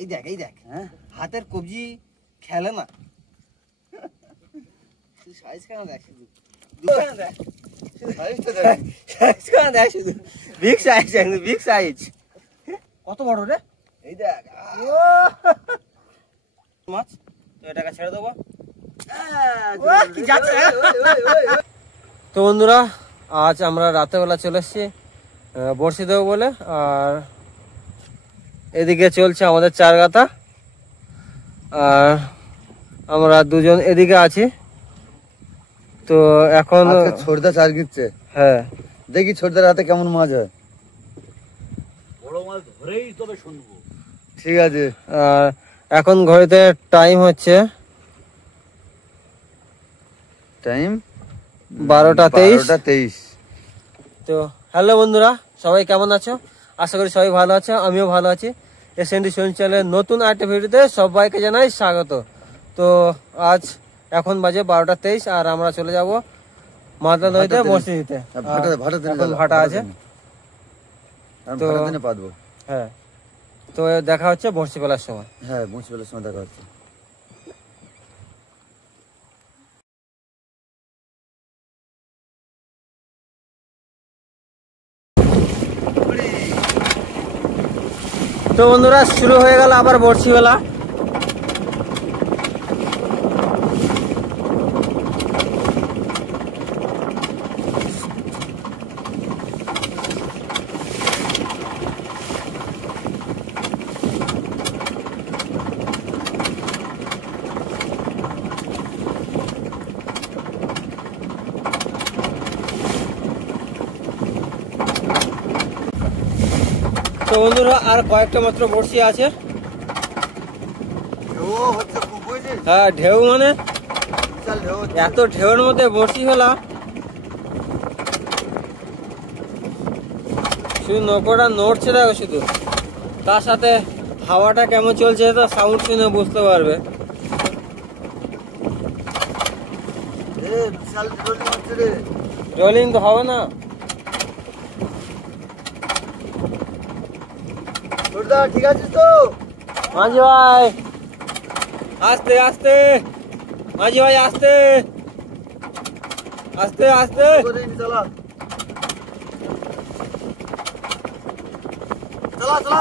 এই দেখ এই দেখ, হ্যাঁ হাতের কবজি খেলে না। সাইজ কেন দেখ, শুধু বিগ সাইজ, বিগ সাইজ। কত বড় রে, এই দেখ মাছ। তো এটাকে ছেড়ে দেবো। তো বন্ধুরা, আজ আমরা রাতেবেলা চলে এসেছি বড়শি দেবো বলে। আর এদিকে চলছে আমাদের চারগাতা, আর আমরা দুজন এদিকে আছি। তো এখন ছোটদা চার গিচ্ছে। হ্যাঁ, দেখি ছোটদার হাতে কেমন মাছ হয়। বড় মাছ ধরেই তবে শুনবো। ঠিক আছে। আর এখন ঘড়িতে টাইম হচ্ছে টাইম 12টা 23। তো হ্যালো বন্ধুরা, সবাই কেমন আছো? আশা করি সবাই ভালো আছে, আমিও ভালো আছি। এসএনডি চ্যানেলের নতুন আরেকটা ভিডিওতে সবাইকে জানাই স্বাগত। তো আজ এখন বাজে 12টা 23, আর আমরা চলে যাব মাদলা নদীতে বড়শি দিতে। এখন ভাটা আছে, তো হ্যাঁ। তো দেখা হচ্ছে বড়শি ফেলার সময়। হ্যাঁ, বড়শি ফেলার সময় দেখা হচ্ছে। তো বন্ধুরা, শুরু হয়ে গেল আবার বড়শি ফেলা। তো বন্ধুরা, আর কয়েকটা মাত্র বড়শি আছে। হ্যাঁ, ঢেউ মানে এত ঢেউর মধ্যে বড়শি ফেলা, শুধু নৌকোটা নড়ছে দেখো শুধু, তার সাথে হাওয়াটা কেমন চলছে তো সাউন্ড শুনে বুঝতে পারবে। রোলিং তো হবে না। ঠিক আছে তো মাঝি ভাই, আস্তে আস্তে, মাঝি ভাই আস্তে আস্তে আস্তে। চলা চলা চলা।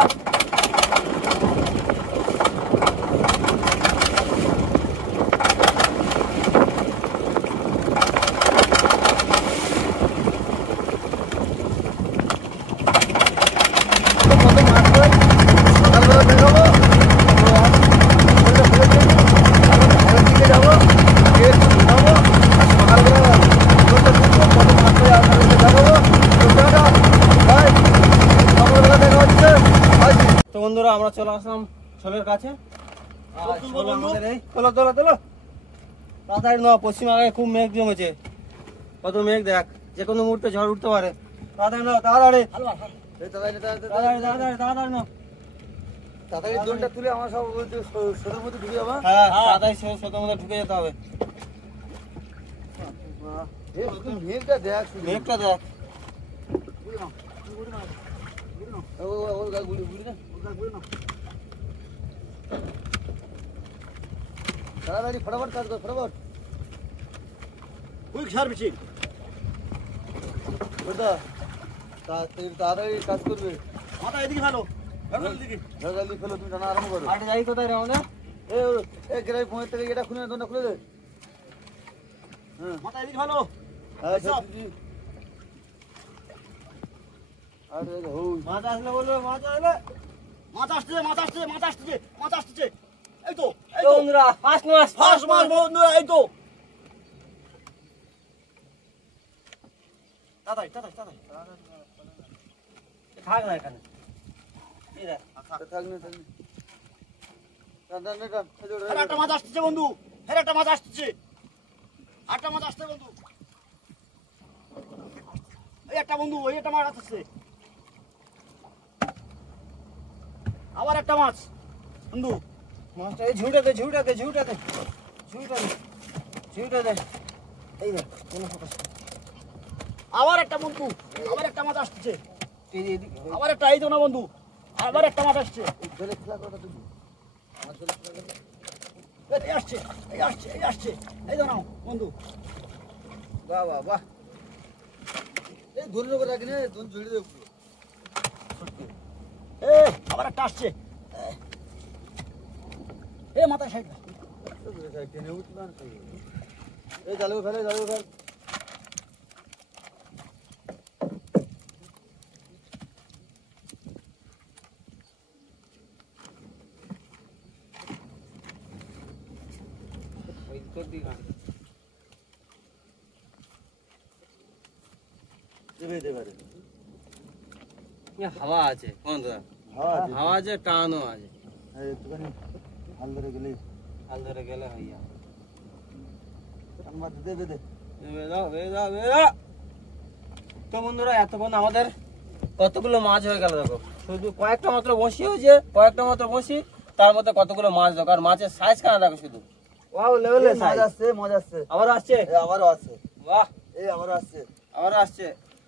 তো বন্ধুরা, আমরা চলে আসলাম ছোলের কাছে। তোলো তোলো তোলো, তাড়াতাড়ি নাও, পশ্চিম আগে খুব মেঘ জমেছে। কত মেঘ দেখ, যে কোনো মুহূর্তে ঝড় উঠতে পারে। তাড়াতাড়ি নাও, তাড়াতাড়ি তাড়াতাড়ি তাড়াতাড়ি নাও। তাড়াতাড়ি দোলটা তুলে আমার সব সোদের মধ্যে ঢুকে যাবা। হ্যাঁ, তাড়াতাড়ি সোদের মধ্যে ঢুকে যেতে হবে। মেঘটা দেখ, মেঘটা দেখ। তাড়াতাড়ি ফটাফট কাজ কর, ফটাফট। Quick servicing. তাড়াতাড়ি কাজ করবে। মাথা এদিকে ফেলো, এদিকে জলদি ফেলো, তুমি টানা আরম্ভ করো। আর যাই কোথায় রে আমাদের? গ্রাই ফোনের থেকে এটা খুলে দোনটা খুলে দে। হ্যাঁ, মাথা এদিকে ফেলো। হ্যাঁ, মাছ আসলে বলবে, মাছ আসলে। মাছ আসছে, মাছ আসছে, মাছ আসছে, মাছ আসছে। এই তো, এই তো তো বন্ধুরা, ফার্স্ট মাছ, ফার্স্ট মাছ বন্ধু, এই তো। তাড়াতাড়ি তাড়াতাড়ি তাড়াতাড়ি থাক না এখানে। এই দেখ, থাক না, থাক না। একটা মাছ আসছে বন্ধু, একটা মাছ আসছে, একটা মাছ আসছে বন্ধু। এই একটা বন্ধু, ওই একটা মাছ আসছে, আবার একটা মাছ বন্ধু। মাছটা এই ঝুঁটা দে, ঝুঁটা দে, ঝুঁটা দে, ঝুঁটা দে, ঝুঁটা দে। এই দেখ, কোনো ফোকাস। আবার একটা বন্ধু, আবার একটা মাছ আসছে, এই এদিকে। আবার একটা, এই তো না বন্ধু, আবার একটা মাছ আসছে। এই জলে খেলা করাটা তুমি আমার জলে খেলা করবে। এই আসছে, এই আসছে, এই আসছে। এই দাঁড়াও বন্ধু। বাহ বাহ বাহ। এই ধরে করে রাখি না, ধরে ঝুড়ি দেবো পুরো। এই আবার একটা আসছে। এই মাথায় সাইড। টেনে উঠলাম তো। এই জালে ফেলে, জালে ফেল। দেবে দেবে হাওয়া আছে বন্ধুরা, হ্যাঁ হাওয়া আছে, টানও আছে। একটুখানি হাল ধরে গেলেই হাল ধরে গেলে হইয়া আমার দেবে দে। তো বন্ধুরা এতক্ষণ আমাদের কতগুলো মাছ হয়ে গেল দেখো, শুধু কয়েকটা মাত্র বসি হয়েছে, কয়েকটা মাত্র বসি, তার মধ্যে কতগুলো মাছ দেখো। আর মাছের সাইজ কেন দেখো শুধু, ওয়াও লেভেলের সাইজ। মজা আসছে, মজা আসছে। আবার আসছে, এই আবারও আসছে, বাহ, এই আবারও আসছে, আবার আসছে।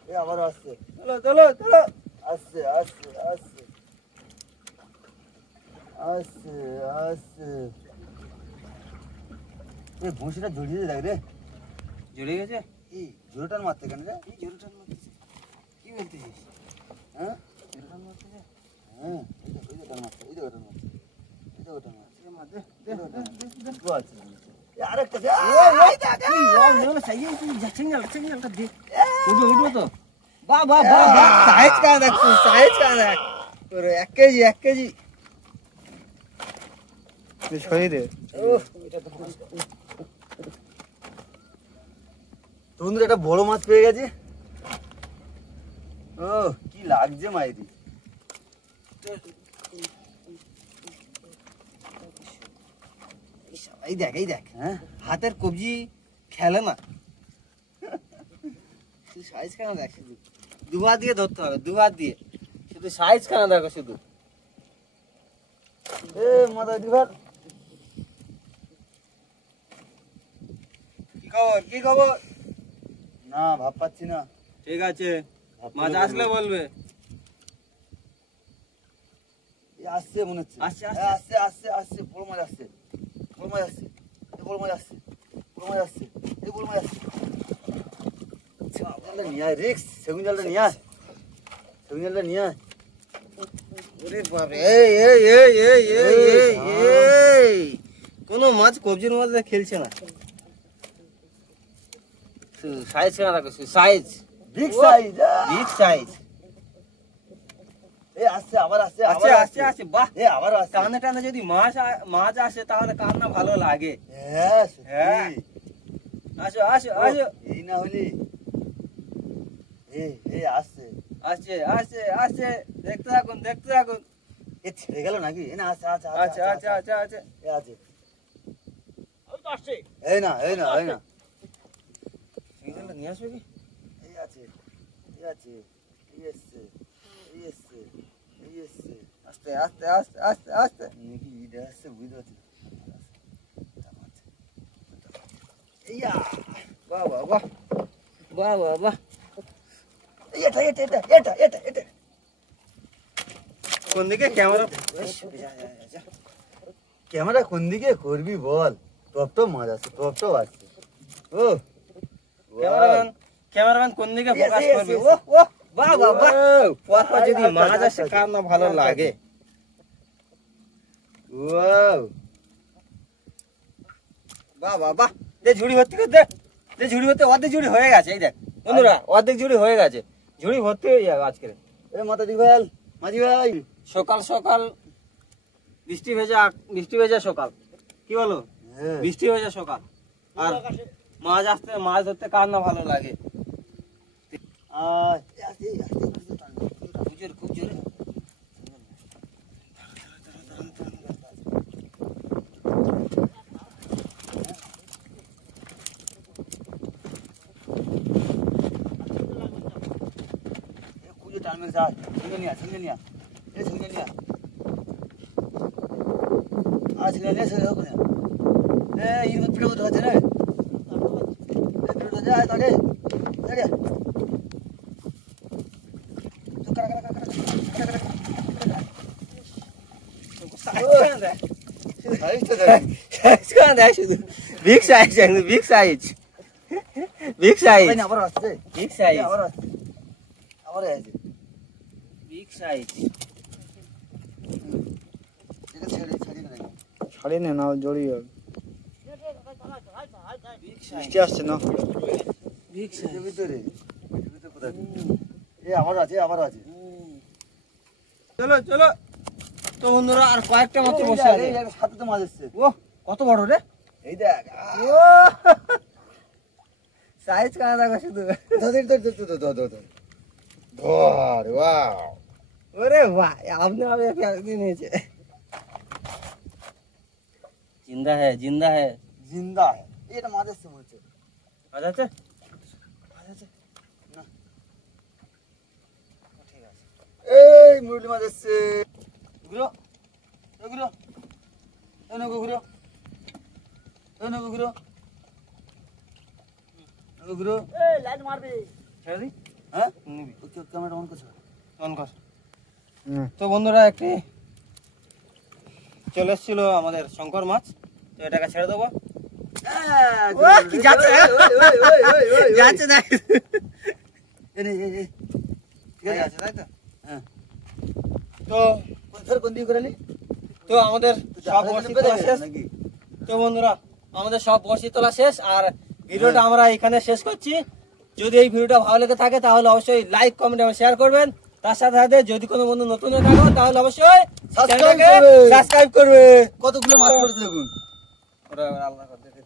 এই আবারও আসছে, চলো চলো চলো, আসছে আসছে আসছে আসছে আসছে। এই বসিটা জড়িয়ে দেখ রে। জুড়ে গেছে। এই জোরটার মারতে কেন রে? এই জোরটার মারতেছে, কি বলতেছিস? হ্যাঁ জোরটার মারতেছে, হ্যাঁ, এই দেখ, এই দেখ মারতে, এই দেখ ওটার মারতে, এই দেখ ওটার মারতে। মার দে দে দে দে। ও আছে, এই আরেকটা দে। এই ওয়াও লেভেলের সাইজ, এই সিঙ্গেলটা দে, উঠবে তো। বাহ বাহ বাহ বাহ, সাইজ কেন দেখছিস, সাইজ কেন দেখ তোর, 1 কেজি 1 কেজি। সরিয়ে দে। বন্ধুরা একটা বড় মাছ পেয়ে গেছে। ও কি লাগছে মাইরি। এই দেখ এই দেখ, হ্যাঁ হাতের কবজি খেলে না, শুধু সাইজ কেন দেখ, শুধু দুবার দিয়ে ধরতে হবে, দুবার দিয়ে, শুধু সাইজ কেন দেখো শুধু। এ মাথা দিবার। কি খবর, কি খবর? না ভাব পাচ্ছি না। ঠিক আছে, ভাব মাছ পেলে আসলে বলবো। বলবে। এই আসছে মনে হচ্ছে। আসছে, এ আসছে আসছে আসছে, বড় মাছ আসছে, বড় মাছ আসছে, এই বড় মাছ আসছে, বড় মাছ আসছে, এই বড় মাছ আসছে। সেগুন জালটা নিয়ে আয়, রিক্স, সেগুন জালটা নিয়ে আয়, সেগুন জালটা নিয়ে আয়। ওরে বাপরে, এই এই এই এই এই এই এই, কোনো মাছ কবজির মধ্যে খেলছে না, সাইজ কেন দেখো, size big size. Big size. এই আসছে, আবার আসছে, আছে আবার আছে আছে, বাহ। এই আবারও আসছে। টানে টানে যদি মাছ আসে তাহলে কার না ভালো লাগে। হ্যাঁ হ্যাঁ। সত্যি। আসো আসো আসো, এই না হলি এই আসছে। আসছে আসছে আসছে, দেখতে থাকুন দেখতে থাকুন। এ ছেড়ে গেল নাকি? এ না আসছে আসছে আচ্ছা আচ্ছা আচ্ছা আচ্ছা, এ আছে। ওই তো আসছে। এই না এই না এই না, সিগন্যালটা নিয়ে আসবে কি? এই আছে এই আছে, এই এসছে এই এসছে এই এসছে। আস্তে আস্তে আস্তে আস্তে আস্তে। নাকি ইডে আসছে বুঝতে পারছি। ইয়া, বাহ বাহ বাহ, বাহ বাহ বাহ। এটা এটা এটা এটা এটা এটা কোন দিকে ক্যামেরা? ক্যামেরা কোন দিকে করবি বল? টপ টপ মাছ আছে, টপ টপ আছে। ও ক্যামেরাম্যান, ক্যামেরাম্যান কোন দিকে Yes, ফোকাস yes, করবে? yes. ও ও, বাহ বাহ বাহ। পরপর যদি মাছ আসে কার না ভালো লাগে। ওয়াও, বাহ বাহ বাহ, দে ঝুড়ি ভর্তি করে দে, দে ঝুড়ি ভর্তি, অর্ধেক ঝুড়ি হয়ে গেছে। এই দেখ বন্ধুরা, অর্ধেক ঝুড়ি হয়ে গেছে, ঝুড়ি ভর্তি হয়ে যাবে আজকে। এ মাথা দি ভাই, মাঝি ভাই। সকাল সকাল বৃষ্টি ভেজা সকাল, কি বলো? হ্যাঁ বৃষ্টি ভেজা সকাল, আর মাছ ধরতে কার না ভালো লাগে। আয় এ আসছে এই আসছে, খুব জোরে খুব জোরে। খুঁজে টান মেরে যা, সঙ্গে নিয়া সঙ্গে নিয়া, এ সঙ্গে নিয়া। আজ গেলে সে হোক না। এ ইর পিড়ো তো আছে রে। এ পিড়ো তো যায় তাকে। দেখে। তো করা সাইজটা দেখ। সাইজ করে দেখ শুধু বিগ সাইজ একদম বিগ সাইজ বিগ সাইজ এই না, আবার আসছে। বিগ সাইজ আবার আসছে। আবার আসছে। বিগ সাইজ এটা ছেড়ে ছেড়ে না দেখো। ছাড়িয়ে নে না জড়িয়ে বিগ সাইজ বৃষ্টি আসছে না বিগ এর সাইজ ভিতরে কোথায়? আবার আছে, আবার আছে। চলো চলো তো বন্ধুরা আর কয়েকটা মাত্র এই বসে দেখ, আছে এই একটা সাথে তো মাছ এসছে। ও কত বড় রে এই দেখ। ও সাইজ কানা দেখো শুধু ধর ধর ধর ধর ধর ধর ধর। ধর, ওয়াও। ওরে বাহ आपने अभी प्यार भी नहीं है जिंदा है জিন্দা है। এটা মাছ এসছে মনে হচ্ছে। आ जाते মাছ আছে? না। ঠিক আছে। এই মুরলি মাছ এসছে। ঘুরো। এই ঘুরো। এই নৌকো ঘুরো। এই নৌকো ঘুরো। নৌকো ঘুরো। এই লাইট মারবে ছেড়ে দি হ্যাঁ? নিবি ওই ক্যামেরাটা অন করছো? অন কর তো বন্ধুরা একটি চলে এসেছিল আমাদের শঙ্কর মাছ তো এটাকে ছেড়ে দেবো ও, কি যাচ্ছে? যাচ্ছে দেখ এই নে, এই। ঠিক আছে? আছে তাই তো হ্যাঁ। তো ফের কোন দিকে করে নি? তো আমাদের সব বসি তোলা শেষ নাকি? তো বন্ধুরা আমাদের সব বসি তোলা শেষ আর ভিডিওটা আমরা এখানে শেষ করছি যদি এই ভিডিওটা ভালো লেগে থাকে তাহলে অবশ্যই লাইক কমেন্ট এবং শেয়ার করবেন তার সাথে সাথে যদি কোনো বন্ধু নতুন হয়ে থাকো তাহলে অবশ্যই Subscribe করবে। সাবস্ক্রাইব করবে কতগুলো মাছ পড়েছে দেখুন। ওরা আল্লাহ করে দে।